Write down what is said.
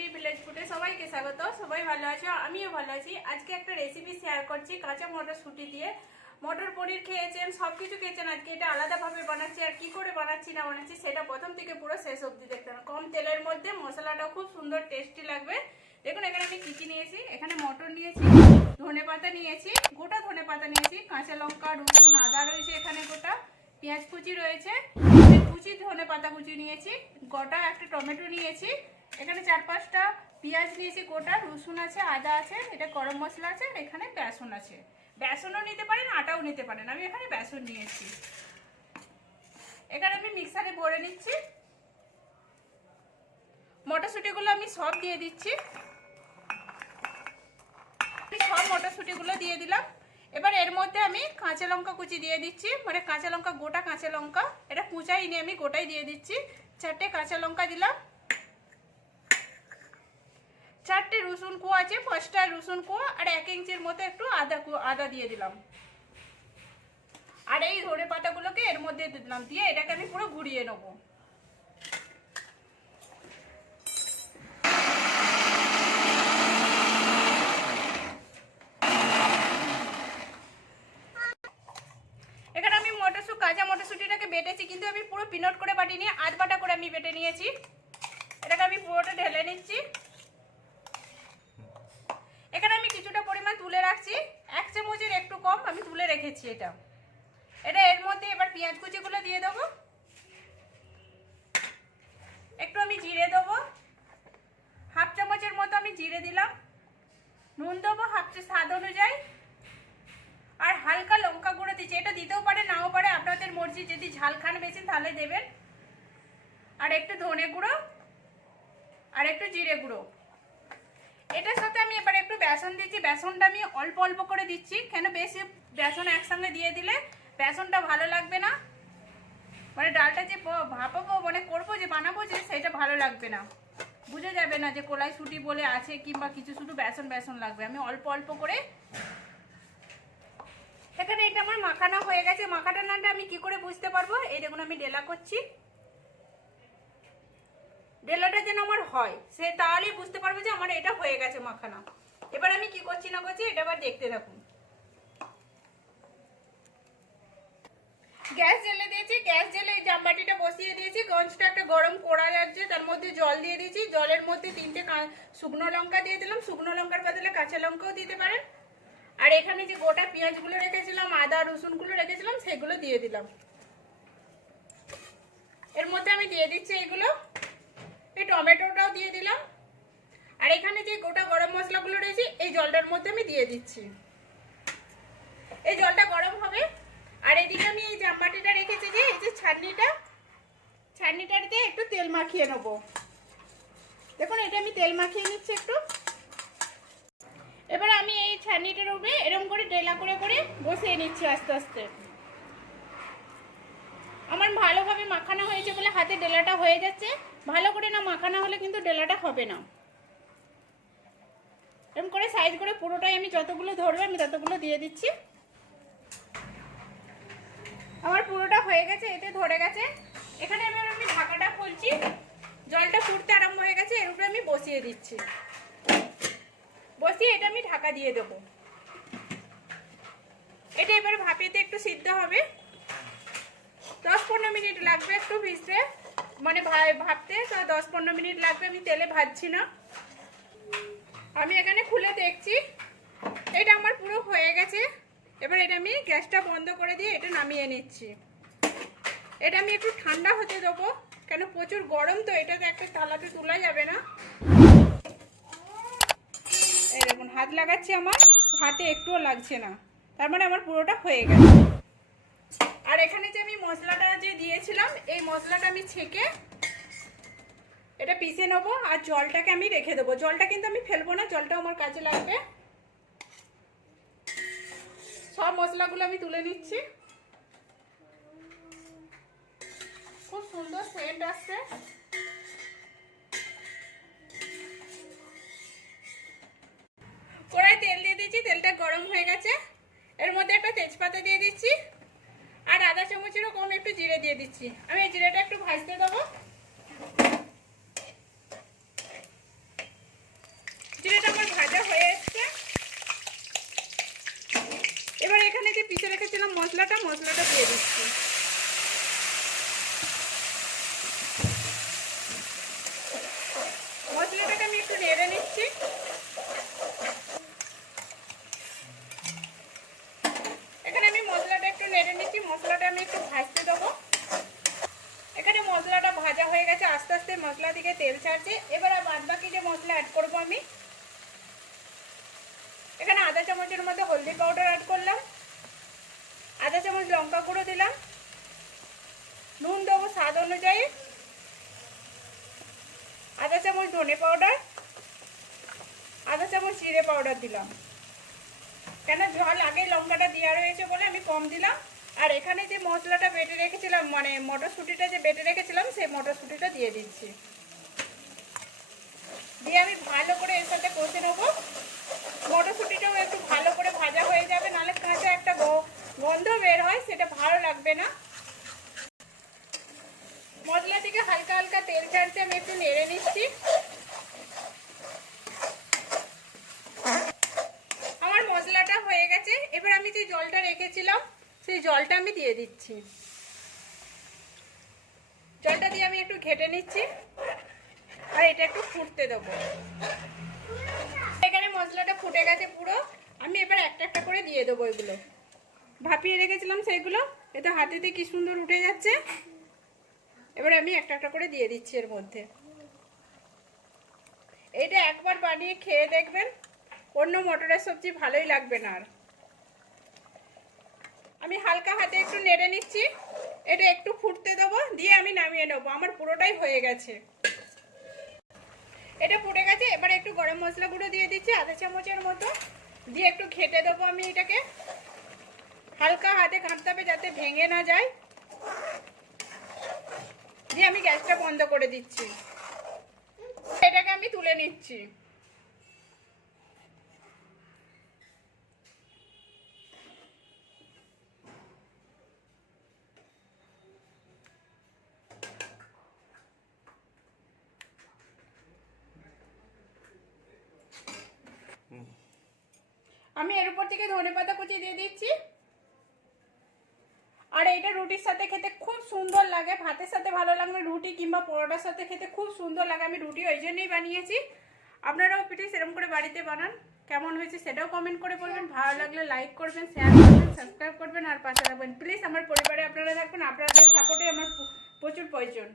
B village ফুডে সবাইকে স্বাগত, সবাই ভালো আছো? আমিও ভালো আছি। আজকে একটা রেসিপি শেয়ার করছি, কাঁচা মটরশুঁটি দিয়ে। মটর পনির খেয়েছেন সব কিছু খেয়েছেন, আজকে এটা আলাদাভাবে বানাচ্ছি, আর কি করে বানাচ্ছি না বানাচ্ছি, সেটা প্রথম থেকে পুরো শেষ অবধি দেখতে হবে। কম তেলের মধ্যে মশলাটাও খুব সুন্দর টেস্টি লাগবে। দেখুন, এখানে আমি কী কী নিয়েছি? এখানে মটর নিয়েছি, ধনে পাতা নিয়েছি, গোটা ধনে পাতা নিয়েছি, কাঁচা লঙ্কা, রসুন, আদা রয়েছে এখানে গোটা, পেঁয়াজ কুচি রয়েছে, কুচি ধনে পাতা কুচি নিয়েছি, গোটা একটা টমেটো নিয়েছি এখানে চার পাঁচটা পেঁয়াজ নিয়েছি গোটা, রসুন আছে, আদা আছে, এটা গরম মশলা আছে, আর এখানে বেসন আছে। বেসনও নিতে পারেন, আটাও নিতে পারেন। আমি এখানে বেসন নিয়েছি। এখানে আমি মিক্সারে ভরে নিচ্ছি। মটরশুঁটিগুলো আমি সব দিয়ে দিচ্ছি। সব মটরশুঁটিগুলো দিয়ে দিলাম। এবার এর মধ্যে আমি কাঁচা লঙ্কা কুচি দিয়ে দিচ্ছি। মানে কাঁচা লঙ্কা, গোটা কাঁচা লঙ্কা, এটা কুচাই নিয়ে আমি গোটাই দিয়ে দিচ্ছি। চারটে কাঁচা লঙ্কা দিলাম। চারটে রসুন কুয়া আছে, পাঁচটা রসুন কুয়া আর এক ইঞ্চির মতো একটু আদা আদা দিয়ে দিলাম। আর এই ধরে পাতাগুলোকে এর মধ্যে দিলাম, দিয়ে এটাকে আমি পুরো ঘুরিয়ে নেব। এখানে আমি মটরশু কাঁচা মটরশুঁটিটাকে বেটেছি, কিন্তু আমি পুরো পিনট করে বাটিনি আধ বাটা করে আমি বেটে নিয়েছি। এটাকে আমি পুরোটা ঢেলে নিচ্ছি এখানে আমি কিছুটা পরিমাণ তুলে রাখছি। এক চামচের একটু কম, আমি তুলে রেখেছি এটা। এটা এর মধ্যে এবার পেঁয়াজ কুচিগুলো দিয়ে দেবো। একটু আমি জিরে দেবো। হাফ চামচের মতো আমি জিরে দিলাম। নুন দেবো হাফ স্বাদ অনুযায়ী। আর হালকা লঙ্কা গুঁড়ো দিচ্ছি। এটা দিতেও পারে, নাও পারে। আপনাদের মর্জি, যদি ঝাল খান বেশি, তাহলে দেবেন। আর একটু ধনে গুঁড়ো। আর একটু জিরে গুঁড়ো। এটার সাথে আমি এবার একটু বেসন দিচ্ছি। বেসনটা আমি অল্প অল্প করে দিচ্ছি। কেন বেশি বেসন একসঙ্গে দিয়ে দিলে বেসনটা ভালো লাগবে না? মানে ডালটা যে ভাপাবো মানে করব, যে বানাবো, যে সেটা ভালো লাগবে না। বুঝে যাবে না যে কলাই ছুটি বলে আছে কিংবা কিছু শুধু বেসন বেসন লাগবে। আমি অল্প অল্প করে এখানে এটা আমার মাখানা হয়ে গেছে। মাখাটানাটা আমি কি করে বুঝতে পারব? এই দেখুন, আমি ডেলা করছি। ডেলাটা যেন আমার হয়, সে তাহলেই বুঝতে পারব যে আমার এটা হয়ে গেছে মাখানা। এবার আমি কি করছি না করছি, এটা আবার দেখতে থাকুন। গ্যাস জ্বেলে দিয়েছি, গ্যাস জ্বেলে জামবাটিটা বসিয়ে দিয়েছি গঞ্জটা একটা গরম কড়া লাগছে, তার মধ্যে জল দিয়ে দিয়েছি, জলের মধ্যে তিনটে শুকনো লঙ্কা দিয়ে দিলাম, শুকনো লঙ্কার বদলে কাঁচা লঙ্কাও দিতে পারেন। আর এখানে যে গোটা পেঁয়াজগুলো রেখেছিলাম, আদা, রসুনগুলো রেখেছিলাম, সেগুলো দিয়ে দিলাম। এর মধ্যে আমি দিয়ে দিচ্ছি এগুলো। এই টমেটোটাও দিয়ে দিলাম। আর এখানে যে গোটা গরম মশলাগুলো রয়েছে, এই জলটার মধ্যে আমি দিয়ে দিচ্ছি। এই জলটা গরম হবে। আর এদিকে আমি এই জামবাটিটা রেখেছি যে, এই যে ছাননিটা ছাননিটার দিয়ে একটু তেল মাখিয়ে নেব। দেখুন, এটা আমি তেল মাখিয়ে নিচ্ছি একটু। এবার আমি এই ছানিটার উপরে এরকম করে ডেলা করে করে বসিয়ে নিচ্ছি আস্তে আস্তে। ভালোভাবে মাখানো হয়েছে বলে হাতে ডেলাটা হয়ে যাচ্ছে। ভালো করে না মাখানো হলে কিন্তু ডেলাটা হবে না। এরকম করে সাইজ করে পুরোটাই আমি যতগুলো ধরবে আমি ততগুলো দিয়ে দিচ্ছি। আমার পুরোটা হয়ে গেছে, এতে ধরে গেছে। এখানে আমি আমি ঢাকাটা খুলছি। জলটা ফুটতে আরম্ভ হয়ে গেছে, এর উপরে আমি বসিয়ে দিচ্ছি। বসিয়ে এটা আমি ঢাকা দিয়ে দেবো। এটা এবার ভাপিতে একটু সিদ্ধ হবে। দশ পনেরো মিনিট লাগবে একটু ভিজতে। মানে ভা- ভাপতে তো দশ পনেরো মিনিট লাগবে, আমি তেলে ভাজছি না। আমি এখানে খুলে দেখছি। এটা আমার পুরো হয়ে গেছে। এবার এটা আমি গ্যাসটা বন্ধ করে দিয়ে এটা নামিয়ে নিচ্ছি। এটা আমি একটু ঠান্ডা হতে দেবো, কেন প্রচুর গরম তো এটাতে একটা তালাতে তোলা যাবে না। দেখুন, হাত লাগাচ্ছি আমার, হাতে একটুও লাগছে না। তার মানে আমার পুরোটা হয়ে গেছে। এখানে যে আমি মশলাটা যে দিয়েছিলাম, এই মশলাটা আমি ছেঁকে এটা পিষে নেব আর জলটাকে আমি রেখে দেবো। জলটা কিন্তু আমি ফেলব না জলটা আমার কাজে লাগবে। সব মশলাগুলো আমি তুলে নিচ্ছি। খুব সুন্দর সেন্ট আসছে। কড়াই তেল দিয়ে দিচ্ছি তেলটা গরম হয়ে গেছে। এর মধ্যে একটা তেজপাতা দিয়ে দিচ্ছি। জিরে দিয়ে দিচ্ছি। আমি এই জিরেটা একটু ভাজতে দেবো। জিরেটা আমার ভাজা হয়ে এসছে। এবার এখানে যে পিছিয়ে রেখেছিলাম মশলাটা মশলাটা দিয়ে দিচ্ছি। বাদ বাকি যে মশলা অ্যাড করব আমি, এখানে আধা চামচের মধ্যে হলদি পাউডার অ্যাড করলাম, আধা চামচ লঙ্কা গুঁড়ো দিলাম, নুন দেবো স্বাদ অনুযায়ী, আধা চামচ ধনে পাউডার আধা চামচ জিরে পাউডার দিলাম। কেন জল আগে লঙ্কাটা দেওয়া রয়েছে বলে আমি কম দিলাম, আর এখানে যে মশলাটা বেটে রেখেছিলাম মানে মটরশুঁটিটা যে বেটে রেখেছিলাম, সেই মটরশুঁটিটা দিয়ে দিচ্ছি। দিয়ে আমি ভালো করে এর সাথে কষে নেব। মটরশুঁটিটাও একটু ভালো করে ভাজা হয়ে যাবে, নাহলে কাঁচা একটা গন্ধ বের হয়, সেটা ভালো লাগবে না। মশলা থেকে হালকা হালকা তেল ছাড়ছে আমি একটু নেড়ে নিচ্ছি। আমার মশলাটা হয়ে গেছে, এবার আমি যে জলটা রেখেছিলাম, সেই জলটা আমি দিয়ে দিচ্ছি। জলটা দিয়ে আমি একটু ঘেটে নিচ্ছি। আর, এটা একটু ফুটতে দেবো। এখানে মশলাটা ফুটে গেছে পুরো। আমি এবার একটা একটা করে দিয়ে দেবো এগুলো। ভাপিয়ে রেখেছিলাম সেইগুলো। এতে হাতেতে কি সুন্দর উঠে যাচ্ছে। এবার আমি একটা একটা করে দিয়ে দিচ্ছি এর মধ্যে। এটা একবার বানিয়ে খেয়ে দেখবেন, অন্য মটরের সবজি ভালোই লাগবে না আর। আমি হালকা হাতে একটু নেড়ে নিচ্ছি। এটা একটু ফুটতে দেবো, দিয়ে আমি নামিয়ে নেব। আমার পুরোটাই হয়ে গেছে। এটা ফুটে গেছে, এবার একটু গরম মশলা গুঁড়ো দিয়ে দিচ্ছি, আধা চামচের মতো। দিয়ে একটু খেটে দেবো আমি এটাকে। হালকা হাতে ঘাঁটতে হবে যাতে ভেঙে না যায়। দিয়ে আমি গ্যাসটা বন্ধ করে দিচ্ছি। এটাকে আমি তুলে নিচ্ছি। আমি এর উপর থেকে ধনে পাতা কুচি দিয়ে দিচ্ছি। আর এটা রুটির সাথে খেতে খুব সুন্দর লাগে, ভাতের সাথে ভালো লাগবে রুটি কিংবা পরোটার সাথে খেতে খুব সুন্দর লাগে। আমি রুটি ওই জন্যই বানিয়েছি। আপনারাও পিঠে এরকম করে বাড়িতে বানান, কেমন হয়েছে সেটাও কমেন্ট করে বলবেন। ভালো লাগলে লাইক করবেন শেয়ার করবেন সাবস্ক্রাইব করবেন, আর পাশে রাখবেন প্লিজ আমার পরিবারে আপনারা থাকবেন আপনাদের সাপোর্টে আমার প্রচুর প্রয়োজন।